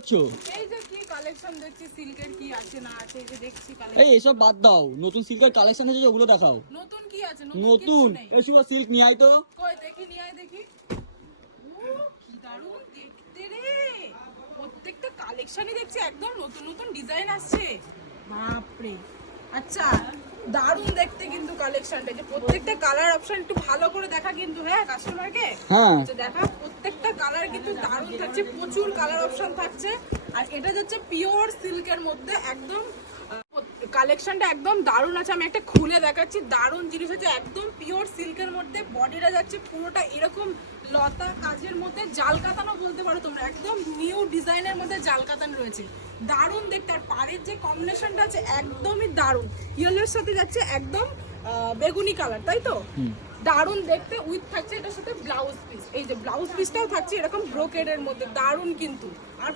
করছো? এই যে কি কালেকশন দেখছি, সিল্কের কি আছে না আছে এই যে দেখছি এই কালেকশন। এসব বাদ দাও, নতুন সিল্কের কালেকশন এসেছে ওগুলো দেখাও। নতুন কি আছে? নতুন কিছু নেই। এই শুভ সিল্ক নিয়ে আয় তো। কই দেখি, নিয়ে আয় দেখি। ও কি দারুণ দেখতে রে, প্রত্যেকটা কালেকশনই দেখছি একদম নতুন নতুন ডিজাইন আসছে, বাপরে। আচ্ছা, দারুণ দেখতে কিন্তু কালেকশনটা, যে প্রত্যেকটা কালার অপশন একটু ভালো করে দেখা কিন্তু, হ্যাঁ কাস্টমারকে। হ্যাঁ আচ্ছা দেখা, প্রত্যেকটা কালার কিন্তু দারুণ থাকছে, প্রচুর কালার অপশন থাকছে। আর এটা হচ্ছে পিওর সিল্কের মধ্যে একদম কালেকশনটা একদম দারুণ আছে। আমি একটা খুলে দেখাচ্ছি, দারুণ জিনিস হচ্ছে, একদম পিওর সিল্কের মধ্যে বডিটা যাচ্ছে পুরোটা এরকম লতা কাজের মধ্যে, জাল কাতানো বলতে পারো তোমরা, একদম নিউ ডিজাইনের মধ্যে জাল কাতান রয়েছে, দারুণ দেখতে। আর পাড়ের যে কম্বিনেশনটা আছে একদমই দারুণ, ইয়েলোর সাথে যাচ্ছে একদম বেগুনি কালার, তাই তো? দারুণ দেখতে। উইথ থাকছে এটার সাথে ব্লাউজ পিস, এই যে ব্লাউজ পিসটাও থাকছে এরকম ব্রোকেডের মধ্যে, দারুণ কিন্তু। আর